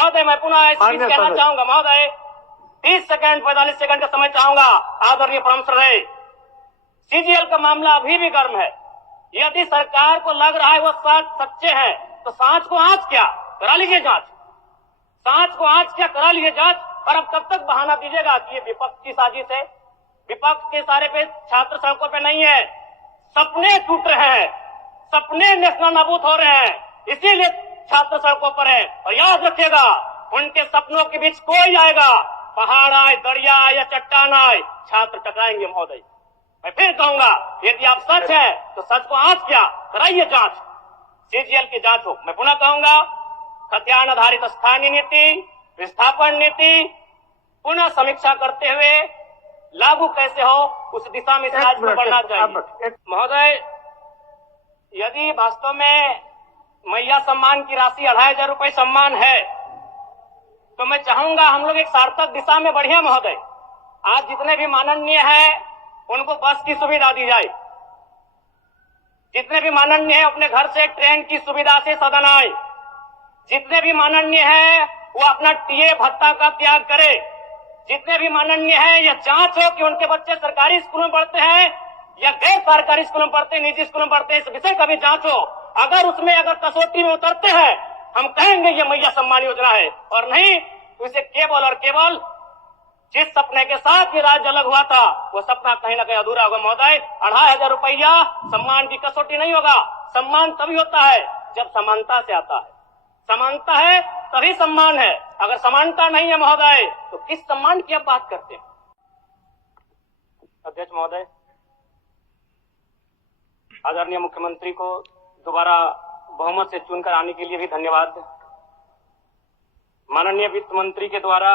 महोदय मैं पुनः स्पीच कहना चाहूंगा। महोदय 30 सेकंड 45 सेकंड का समय चाहूंगा। आदरणीय परमेश्वर रहे, सीजीएल का मामला अभी भी गर्म है। यदि सरकार को लग रहा है वो सच्चे हैं तो सांच को आंच क्या करा लीजिए जांच, सांच को आंच क्या करा लीजिए जांच। और अब कब तक बहाना दीजिएगा कि ये विपक्ष की साजिश है? विपक्ष के सारे पे छात्र सड़कों पे नहीं है, सपने टूट रहे हैं, सपने नेशनल नाबूद हो रहे हैं, इसीलिए छात्र सड़कों पर है। और याद रखिएगा, उनके सपनों के बीच कोई आएगा, पहाड़ आए, दरिया आए या चट्टान आए, छात्र टकराएंगे। महोदय मैं फिर कहूंगा, यदि आप सच है तो सच को आंच क्या कराइए जांच, सीजीएल की जांच हो। मैं पुनः कहूंगा, खतियान आधारित स्थानीय नीति, विस्थापन नीति पुनः समीक्षा करते हुए लागू कैसे हो, उस दिशा में राज्य को बढ़ना चाहिए। महोदय, यदि वास्तव में मैया सम्मान की राशि 2500 रुपए सम्मान है तो मैं चाहूंगा हम लोग एक सार्थक दिशा में बढ़िया। महोदय, आज जितने भी माननीय हैं उनको बस की सुविधा दी जाए, जितने भी माननीय हैं अपने घर से ट्रेन की सुविधा से सदन आए, जितने भी माननीय हैं वो अपना टीए भत्ता का त्याग करे, जितने भी माननीय हैं यह जांच हो कि उनके बच्चे सरकारी स्कूलों में पढ़ते हैं या गैर सरकारी स्कूलों में पढ़ते हैं, निजी स्कूलों में पढ़ते हैं, इस विषय का भी जांच हो। अगर उसमें अगर कसौटी में उतरते हैं हम कहेंगे ये मैया सम्मान योजना है, और नहीं तो इसे केवल और केवल जिस सपने के साथ ये राज्य अलग हुआ था वो सपना कहीं ना कहीं अधूरा होगा। महोदय, 2500 रुपया सम्मान की कसौटी नहीं होगा। सम्मान तभी होता है जब समानता से आता है, समानता है तभी सम्मान है। अगर समानता नहीं है महोदय तो किस सम्मान की आप बात करते हैं? अध्यक्ष महोदय, आदरणीय मुख्यमंत्री को दोबारा बहुमत से चुनकर आने के लिए भी धन्यवाद। माननीय वित्त मंत्री के द्वारा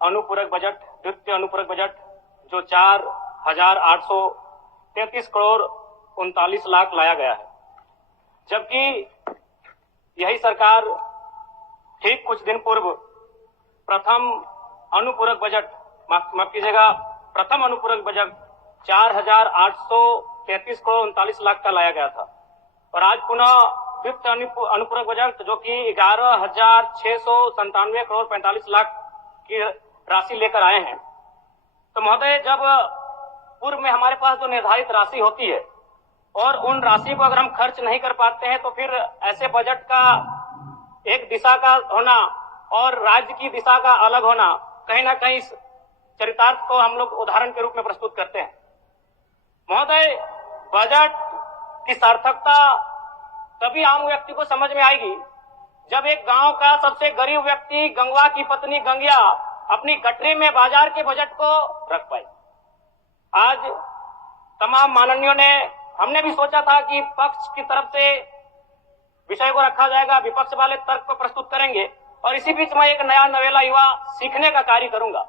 अनुपूरक बजट, द्वितीय अनुपूरक बजट जो 4,833 करोड़ 39 लाख लाया गया है, जबकि यही सरकार ठीक कुछ दिन पूर्व प्रथम अनुपूरक बजट, माफ कीजिएगा, प्रथम अनुपूरक बजट 4,833 करोड़ 39 लाख का लाया गया था। और आज पुनः द्वितीय अनुपूरक बजट जो कि 11,697 करोड़ 45 लाख की राशि लेकर आए हैं। तो महोदय, जब पूर्व में हमारे पास जो निर्धारित राशि होती है और उन राशि को अगर हम खर्च नहीं कर पाते हैं तो फिर ऐसे बजट का एक दिशा का होना और राज्य की दिशा का अलग होना, कहीं ना कहीं इस चरितार्थ को हम लोग उदाहरण के रूप में प्रस्तुत करते हैं। महोदय, बजट की सार्थकता तभी आम व्यक्ति को समझ में आएगी जब एक गांव का सबसे गरीब व्यक्ति, गंगवा की पत्नी गंगिया, अपनी गठरी में बाजार के बजट को रख पाई। आज तमाम माननीयों ने, हमने भी सोचा था कि पक्ष की तरफ से विषय को रखा जाएगा, विपक्ष वाले तर्क को प्रस्तुत करेंगे और इसी बीच मैं एक नया नवेला युवा सीखने का कार्य करूंगा।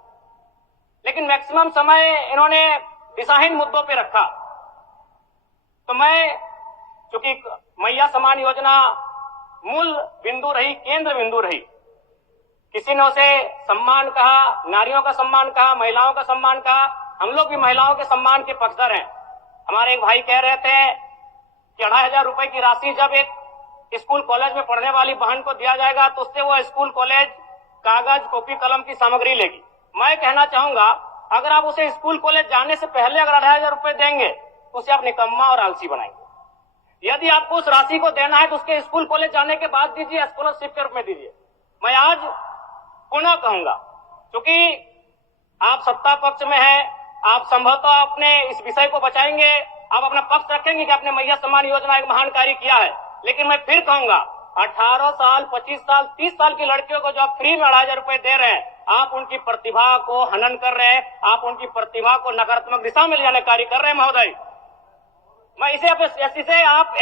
लेकिन मैक्सिमम समय इन्होंने दिशाहीन मुद्दों पे रखा। तो मैं, चूंकि मैया सम्मान योजना मूल बिंदु रही, केंद्र बिंदु रही, किसी ने उसे सम्मान कहा, नारियों का सम्मान कहा, महिलाओं का सम्मान कहा, हम लोग भी महिलाओं के सम्मान के पक्षधर हैं। हमारे एक भाई कह रहे थे कि 2500 रुपए की राशि जब एक स्कूल कॉलेज में पढ़ने वाली बहन को दिया जाएगा तो उससे वो स्कूल कॉलेज कागज, कॉपी, कलम की सामग्री लेगी। मैं कहना चाहूंगा, अगर आप उसे स्कूल कॉलेज जाने से पहले अगर 2500 रुपए देंगे तो उसे आप निकम्मा और आलसी बनाएंगे। यदि आपको उस राशि को देना है तो उसके स्कूल कॉलेज जाने के बाद दीजिए, स्कॉलरशिप के रूप में दीजिए। मैं आज पुनः कहूंगा, क्योंकि आप सत्ता पक्ष में हैं, आप संभवतः अपने इस विषय को बचाएंगे, आप अपना पक्ष रखेंगे कि आपने मैया सम्मान योजना एक महान कार्य किया है। लेकिन मैं फिर कहूंगा, 18 साल, 25 साल, 30 साल की लड़कियों को जो आप फ्री में 2500 रुपए दे रहे हैं, आप उनकी प्रतिभा को हनन कर रहे हैं, आप उनकी प्रतिभा को नकारात्मक दिशा में ले जाने कार्य कर रहे हैं। महोदय, मैं इसे आप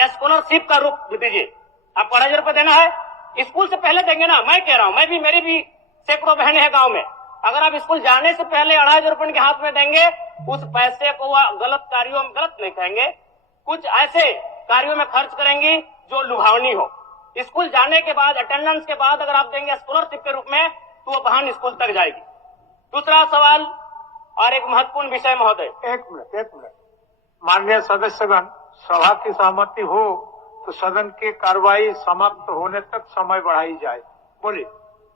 स्कॉलरशिप का रूप दीजिए। आपको 2500 रुपए देना है, स्कूल से पहले देंगे ना। मैं कह रहा हूं, मेरी भी सैकड़ों बहनें हैं गांव में, अगर आप स्कूल जाने से पहले 2500 रुपए उनके हाथ में देंगे, उस पैसे को वह गलत कार्यों में, गलत नहीं कहेंगे, कुछ ऐसे कार्यों में खर्च करेंगी जो लुभावनी हो। स्कूल जाने के बाद, अटेंडेंस के बाद अगर आप देंगे स्कॉलरशिप के रूप में तो वो बहन स्कूल तक जाएगी। दूसरा सवाल और एक महत्वपूर्ण विषय महोदय, एक मिनट माननीय सदस्यगण, सभा की सहमति हो तो सदन की कार्रवाई समाप्त होने तक समय बढ़ाई जाए। बोलिए,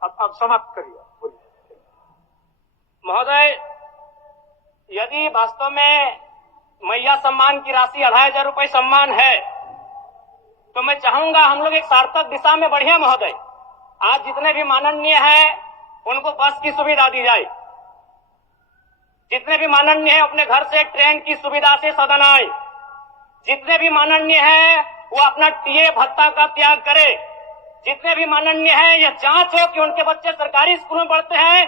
अब समाप्त करिए, बोलिए। महोदय, यदि वास्तव में मैया सम्मान की राशि 2,500 रुपए सम्मान है, तो मैं चाहूंगा हम लोग एक सार्थक दिशा में बढ़िया महोदय। आज जितने भी माननीय हैं उनको बस की सुविधा दी जाए, जितने भी माननीय हैं अपने घर से ट्रेन की सुविधा से सदन आए, जितने भी माननीय हैं वो अपना टीए भत्ता का त्याग करे, जितने भी माननीय हैं यह जांच हो कि उनके बच्चे सरकारी स्कूलों में पढ़ते हैं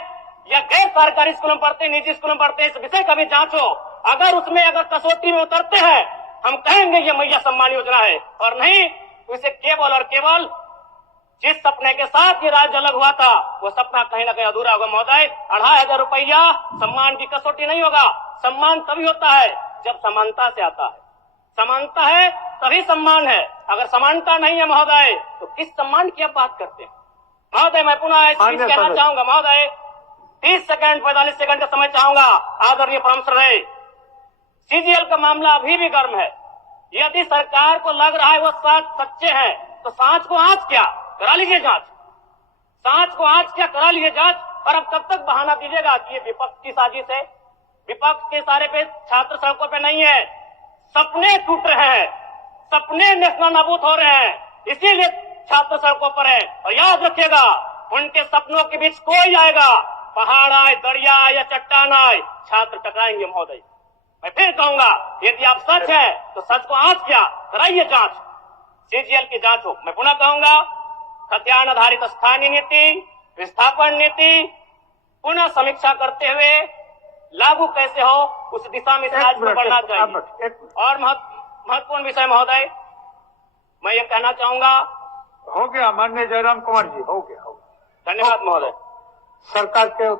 या गैर सरकारी स्कूलों में पढ़ते हैं, निजी स्कूलों में पढ़ते हैं, इस विषय का भी जांच हो। अगर उसमें अगर कसौटी में उतरते हैं, हम कहेंगे ये मैया सम्मान योजना है, और नहीं तो इसे केवल और केवल जिस सपने के साथ ये राज्य अलग हुआ था वो सपना कहीं ना कहीं अधूरा होगा महोदय। 2,500 रुपया सम्मान की कसौटी नहीं होगा। सम्मान तभी होता है जब समानता से आता है, समानता है तभी सम्मान है। अगर समानता नहीं है महोदय तो किस सम्मान की आप बात करते हैं महोदय? मैं पुनः इस चीज कहना चाहूंगा महोदय, 30 सेकंड 45 सेकंड का समय चाहूंगा। आदरणीय परम श्रद्धेय, सीजीएल का मामला अभी भी गर्म है। यदि सरकार को लग रहा है वो सच्चे हैं तो सांच को आंच क्या करा लीजिए जांच, सांच को आंच क्या करा लीजिए जांच। और अब कब तक बहाना दीजिएगा कि ये विपक्ष की साजिश है? विपक्ष के सारे पे छात्र सड़कों पे नहीं है, सपने टूट रहे हैं, सपने नेशनल नाबूद हो रहे हैं, इसीलिए छात्र सड़कों पर है। और याद रखिएगा, उनके सपनों के बीच कोई आएगा, पहाड़ आए, दरिया आए या चट्टान आए, छात्र टकराएंगे महोदय। मैं फिर कहूंगा, यदि आप सच है तो सच को आंच क्या कराइए जांच, सीजीएल की जांच हो। मैं पुनः कहूंगा, खतियान आधारित स्थानीय नीति, विस्थापन नीति पुनः समीक्षा करते हुए लागू कैसे हो उस दिशा में राज्य को बढ़ना चाहिए। और महत्वपूर्ण विषय महोदय, मैं ये कहना चाहूंगा, हो गया माननीय जयराम कुमार जी, हो गया। धन्यवाद महोदय। सरकार के